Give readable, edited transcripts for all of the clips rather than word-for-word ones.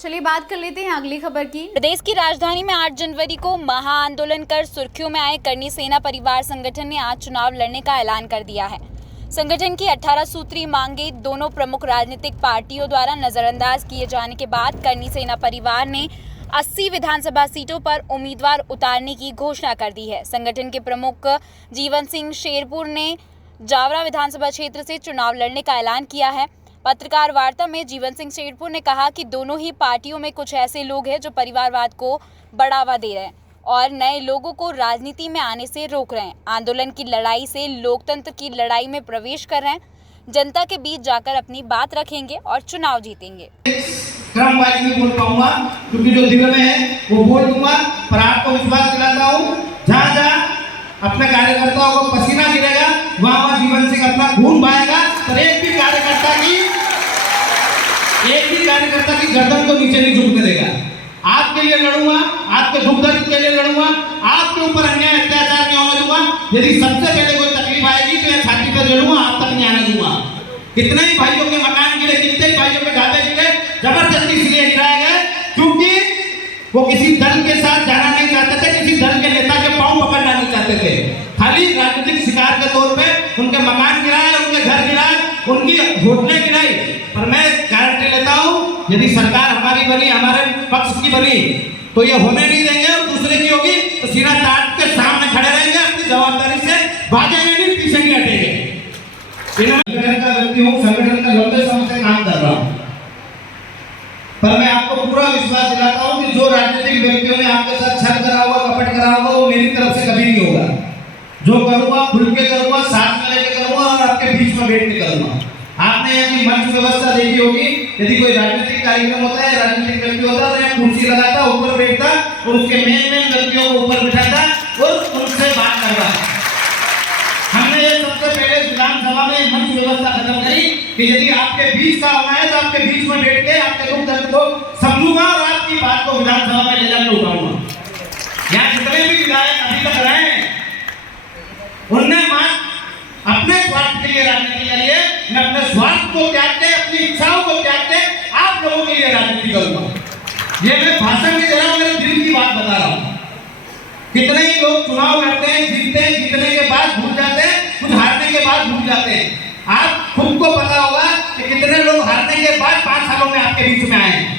चलिए बात कर लेते हैं अगली खबर की। प्रदेश की राजधानी में 8 जनवरी को महाआंदोलन कर सुर्खियों में आए करनी सेना परिवार संगठन ने आज चुनाव लड़ने का ऐलान कर दिया है। संगठन की 18 सूत्री मांगे दोनों प्रमुख राजनीतिक पार्टियों द्वारा नजरअंदाज किए जाने के बाद करनी सेना परिवार ने 80 विधानसभा सीटों पर उम्मीदवार उतारने की घोषणा कर दी है। संगठन के प्रमुख जीवन सिंह शेरपुर ने जावरा विधानसभा क्षेत्र से चुनाव लड़ने का ऐलान किया है। पत्रकार वार्ता में जीवन सिंह शेरपुर ने कहा कि दोनों ही पार्टियों में कुछ ऐसे लोग हैं जो परिवारवाद को बढ़ावा दे रहे हैं और नए लोगों को राजनीति में आने से रोक रहे हैं। आंदोलन की लड़ाई से लोकतंत्र की लड़ाई में प्रवेश कर रहे हैं, जनता के बीच जाकर अपनी बात रखेंगे और चुनाव जीतेंगे। क्रम वाइज नहीं बोल पाऊंगा क्योंकि जो दिल में है वो बोल दूंगा, पर आपको विश्वास दिलाता हूँ जहाँ जहाँ अपने कार्यकर्ताओं को पसीना गिरेगा वहाँ जीवन सिंह अपना खून बहाएगा। तो एक भी कार्यकर्ता की गर्दन को नीचे नहीं झुकने देगा। आपके लिए लड़ूंगा, आपके दुख दर्द के लिए लड़ूंगा, आपके ऊपर अन्याय अत्याचार नहीं होने दूंगा। यदि सबसे पहले कोई तकलीफ आएगी तो मैं छाती पर जड़ूंगा, आप तक नहीं आने दूंगा। कितने ही भाइयों के मकान गिरे, कितने ही भाइयों के ढाबे गिरे, जबरदस्ती इसलिए गिराए गए क्योंकि वो किसी दल के साथ जाना नहीं चाहते थे, किसी दल के नेता के पांव पकड़ना नहीं चाहते थे। खाली राजनीतिक शिकार के तौर पे उनके मकान गिराए, उनके घर गिराए, उनकी होटलें गिराई। पर मैं गारंटी लेता हूँ यदि सरकार हमारी बनी, हमारे पक्ष की बनी तो ये होने नहीं देंगे और दूसरे की होगी तो सीना तान के सामने खड़े रहेंगे, अपनी जवाबदारी से भागेंगे नहीं, पीछे नहीं हटेंगे। संगठन का व्यक्ति हूँ, संगठन का लंबे समय से काम कर रहा हूँ, पर मैं आपको पूरा विश्वास दिलाता हूँ कि जो राजनीतिक व्यक्तियों ने आपके साथ छल करा हुआ, कपट करा हुआ, वो मेरी तरफ से कभी नहीं होगा। जो करूँगा खुल के करूँगा, साथ में लेके करूँगा और आपके बीच में बैठ के करूँगा। आपने यहाँ की मंच व्यवस्था देखी होगी, यदि कोई राजनीतिक कार्यक्रम होता है, राजनीतिक व्यक्ति होता है तो यहाँ कुर्सी लगाता, ऊपर बैठता और उसके मेन व्यक्तियों को ऊपर बिठाता और उनसे बात करता। हमने ये सबसे पहले विधानसभा में मंच व्यवस्था खत्म करी कि यदि आपके बीच का होना है तो आपके बीच में बैठ के आपके दुख दर्द को समझूंगा और आपकी बात को विधानसभा में ले जाकर उठाऊंगा। यहाँ जितने भी विधायक अभी तक रहे हैं उनने अपने स्वार्थ के लिए राजनीति करी है। मैं अपने स्वार्थ को त्याग के, अपनी इच्छाओं को त्याग के आप लोगों के लिए राजनीति करूंगा। ये मैं भाषण की जगह मेरे दिल की बात बता रहा हूँ। कितने ही लोग चुनाव लड़ते हैं, जीतते हैं, जीतने के बाद भूल जाते हैं, कुछ हारने के बाद भूल जाते हैं। आप खुद को पता होगा कि कितने लोग हारने के बाद 5 सालों में आपके बीच में आए हैं।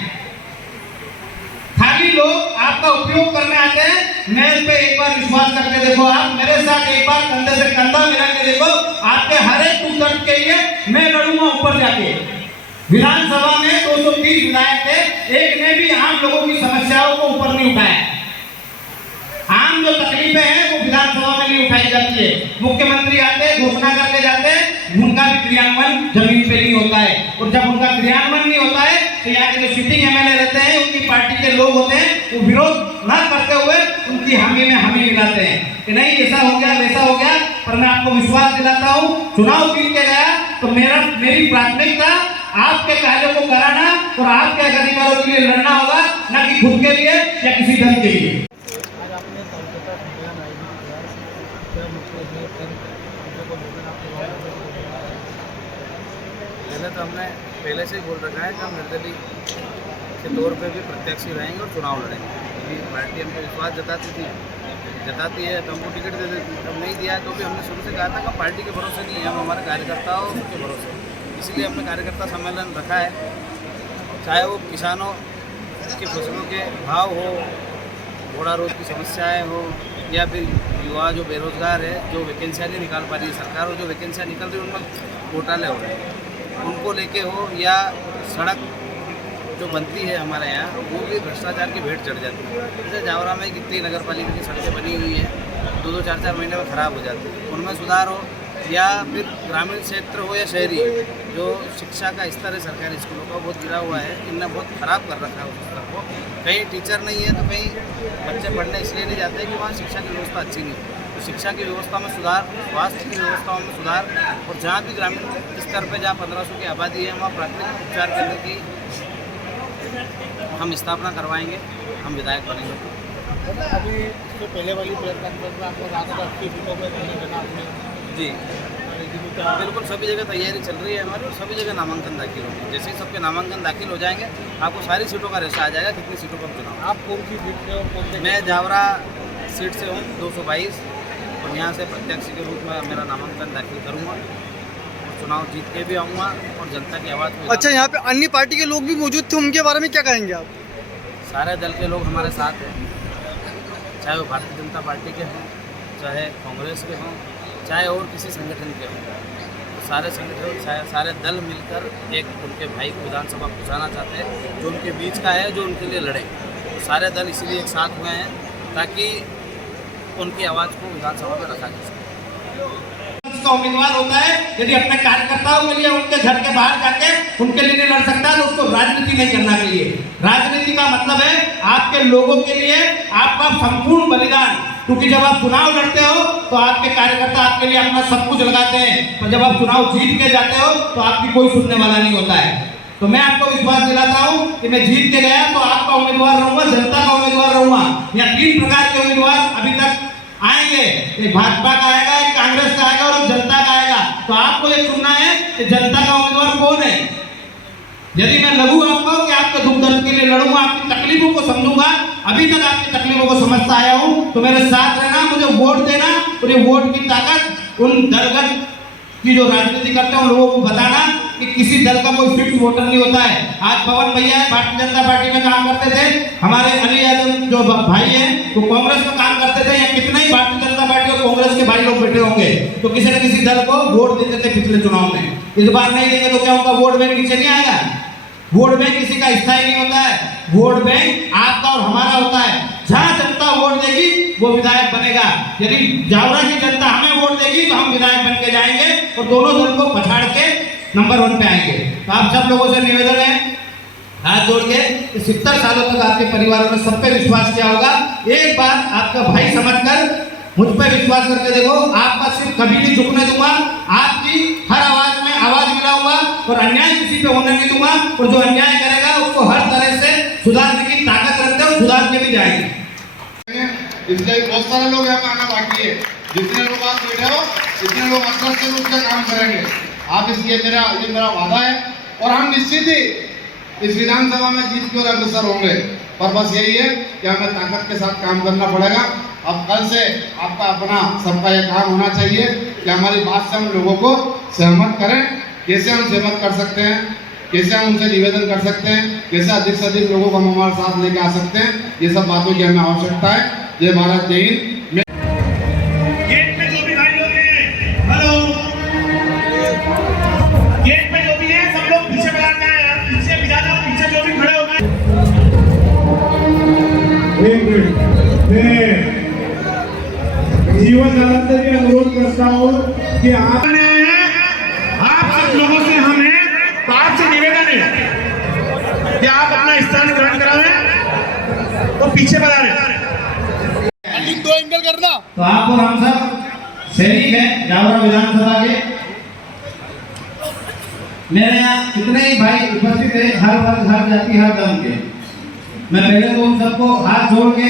खाली लोग आपका उपयोग करने आते हैं। मैं इस पे एक बार विश्वास करके देखो, आप मेरे साथ एक बार कंधे से कंधा मिला के देखो, आपके हर एक दुख दर्द के लिए मैं लड़ूंगा ऊपर जाके। विधानसभा में 230 विधायक थे, एक ने भी आम लोगों की समस्याओं को ऊपर नहीं उठाया। आम जो तकलीफें हैं वो विधानसभा में नहीं उठाई जाती है। मुख्यमंत्री आते हैं, घोषणा करके जाते हैं, उनका भी क्रियान्वयन जमीन पे नहीं होता है। और जब उनका क्रियान्वयन नहीं होता है तो यहाँ के जो सिटिंग एमएलए रहते हैं, उनकी पार्टी के लोग होते हैं, वो विरोध न करते हुए उनकी हामी में हामी मिलाते हैं कि नहीं ऐसा हो गया, वैसा हो गया। पर मैं आपको विश्वास दिलाता हूँ, चुनाव जीत के गया तो मेरी प्राथमिकता आपके कार्यों को कराना और आपके अधिकारों के लिए लड़ना होगा, न कि खुद के लिए या किसी दल के लिए। पहले तो हमने पहले से ही बोल रखा है कि हम निर्दलीय के तौर पे भी प्रत्याशी रहेंगे और चुनाव लड़ेंगे। क्योंकि पार्टी हमको विश्वास जताती है तो हमको टिकट दे देती है। अब नहीं दिया है तो भी हमने शुरू से कहा था कि पार्टी के भरोसे नहीं है, हम हमारे कार्यकर्ताओं के भरोसे। इसलिए हमने कार्यकर्ता सम्मेलन रखा है, चाहे वो किसानों की फसलों के भाव हो, घोड़ा रोज की समस्याएँ हो, या फिर युवा जो बेरोजगार है, जो वैकेंसियाँ नहीं निकाल पा रही है सरकार, और जो वैकेंसियाँ निकल रही है उनमें घोटाले हो रहे हैं, उनको लेके हो, या सड़क जो बनती है हमारे यहाँ वो भी भ्रष्टाचार की भेंट चढ़ जाती है। जैसे जावरा में कितनी नगर पालिका की सड़कें बनी हुई हैं, 2-2, 4-4 महीने में ख़राब हो जाती है, उनमें सुधार हो। या फिर ग्रामीण क्षेत्र हो या शहरी, जो शिक्षा का स्तर है सरकारी स्कूलों का बहुत गिरा हुआ है, इनने बहुत ख़राब कर रखा है उस स्तर को। कहीं टीचर नहीं है तो कहीं बच्चे पढ़ने इसलिए नहीं जाते कि वहाँ शिक्षा की व्यवस्था अच्छी नहीं है। तो शिक्षा की व्यवस्था में सुधार, स्वास्थ्य की व्यवस्थाओं में सुधार, और जहाँ भी ग्रामीण स्तर पर जहाँ 1500 की आबादी है वहाँ प्राथमिक उपचार केंद्र की हम स्थापना करवाएंगे, हम विधायक बनेंगे। अभी इससे पहले वाली प्रेस कॉन्फ्रेंस में आपको ज़्यादा 80 सीटों पर नहीं बना आपने जी बिल्कुल सभी जगह तैयारी चल रही है हमारी और सभी जगह नामांकन दाखिल होंगे। जैसे ही सबके नामांकन दाखिल हो जाएंगे आपको सारी सीटों का रेशा आ जाएगा कितनी सीटों पर चुनाव। आप कौन सी सीट से हो, कौन से? मैं जावरा सीट से हूँ 222 और यहाँ से प्रत्याशी के रूप में मेरा नामांकन दाखिल करूँगा और चुनाव जीत के भी आऊँगा और जनता की आवाज़ को। अच्छा, यहाँ पे अन्य पार्टी के लोग भी मौजूद थे, उनके बारे में क्या कहेंगे आप? सारे दल के लोग हमारे साथ हैं, चाहे वो भारतीय जनता पार्टी के हों, चाहे कांग्रेस के हों, चाहे और किसी संगठन के हों। तो सारे संगठन सारे दल मिलकर एक उनके भाई को विधानसभा पहुँचाना चाहते हैं जो उनके बीच का है, जो उनके लिए लड़े। तो सारे दल इसीलिए एक साथ हुए हैं ताकि उनकी आवाज़ को विधानसभा में रखा जा सके। उसका उम्मीदवार होता है यदि अपने कार्यकर्ताओं के लिए उनके घर के बाहर जाके उनके लिए नहीं लड़ सकता तो उसको राजनीति नहीं करना चाहिए। राजनीति का मतलब है आपके लोगों के लिए आपका संपूर्ण बलिदान, क्योंकि जब आप चुनाव लड़ते हो तो आपके कार्यकर्ता आपके लिए अपना सब कुछ लगाते हैं, पर जब आप चुनाव जीत के जाते हो तो आपकी कोई सुनने वाला नहीं होता है। तो मैं आपको विश्वास दिलाता हूं कि मैं जीत के गया तो आपका उम्मीदवार रहूंगा, जनता का उम्मीदवार रहूंगा। यहाँ 3 प्रकार के उम्मीदवार अभी तक आएंगे, एक भाजपा का आएगा, एक कांग्रेस का आएगा और एक जनता का आएगा। तो आपको ये चुनना है कि जनता का उम्मीदवार कौन है। यदि मैं लगू आपको कि आपके दुख दर्द के लिए लड़ूंगा, आपकी तकलीफों को समझूंगा, अभी तक आपकी तकलीफों को समझता आया हूं, तो मेरे साथ रहना, मुझे वोट देना और ये वोट की ताकत उन दलगत की जो राजनीति करते हैं उन लोगों को बताना कि किसी दल का कोई फिक्स वोटर नहीं होता है। आज पवन भैया भारतीय जनता पार्टी में काम करते थे, हमारे अली यादव जो भाई हैं वो कांग्रेस में काम करते थे, या कितने ही भारतीय जनता पार्टी और कांग्रेस के भाई लोग बैठे होंगे तो किसी न किसी दल को वोट देते थे पिछले चुनाव में। इस बार नहीं देंगे तो क्या उनका वोट बैंक नीचे नहीं आएगा? वोट बैंक किसी का स्थायी नहीं होता है, वोट बैंक आपका और हमारा होता है। जहां जनता वोट देगी वो विधायक बनेगा। यदि जावरा की जनता हमें वोट देगी तो हम विधायक बन के जाएंगे और दोनों दल को पछाड़ के नंबर 1 पे आएंगे। तो आप सब लोगों से निवेदन है हाथ जोड़ के 70 सालों तक आपके परिवारों ने सब पे विश्वास किया होगा, एक बार आपका भाई समझकर मुझ पर विश्वास करके देखो, आपका सिर्फ कभी नहीं झुकने दूंगा, आपकी हर आवाज में आवाज मिलाऊंगा और अन्याय किसी पे होने नहीं दूंगा, और जो अन्याय करेगा उसको हर तरह से सुधारने की ताकत रखते हो, सुधार के भी जाएंगे। इसलिए बहुत सारे लोग यहाँ पे आना बाकी है। जितने लोग आप बैठे हो इतने लोग अच्छा से उसका काम करेंगे। आप इसलिए ये मेरा वादा है और हम निश्चित ही इस विधानसभा में जीत की ओर अग्रसर होंगे। पर बस यही है कि हमें ताकत के साथ काम करना पड़ेगा। अब कल से आपका अपना सबका यह काम होना चाहिए कि हमारी बात से हम लोगों को सहमत करें। कैसे हम सहमत कर सकते हैं, कैसे हम उनसे निवेदन कर सकते हैं, कैसे अधिक से अधिक लोगों को हम हमारे साथ लेके आ सकते हैं, ये सब बातों की हमें आवश्यकता है। जय भारत, जय हिंद। गेट पे जो भी भाई लोग हैं, हेलो, गेट पे जो भी है सब लोग पीछे बैठ जाए यार, पीछे भी जाना, पीछे जो भी खड़े हो गए। एक मिनट, मैं जीवन दादा से भी अनुरोध करता हूँ कि आप सब लोगों से हमें आपसे निवेदन है कि आप अपना स्थान ग्रहण कराएं तो पीछे बढ़ा रहे। 2 एंगल करना। तो आप और हम सब सैनिक हैं जावरा विधानसभा के। मेरे यहाँ कितने ही भाई उपस्थित है, हर वर्ग, हर जाति, हर धर्म के। मैं पहले तो उन सबको हाथ जोड़ के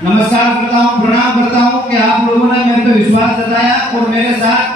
नमस्कार करता हूँ, प्रणाम करता हूँ कि आप लोगों ने मेरे पे विश्वास जताया और मेरे साथ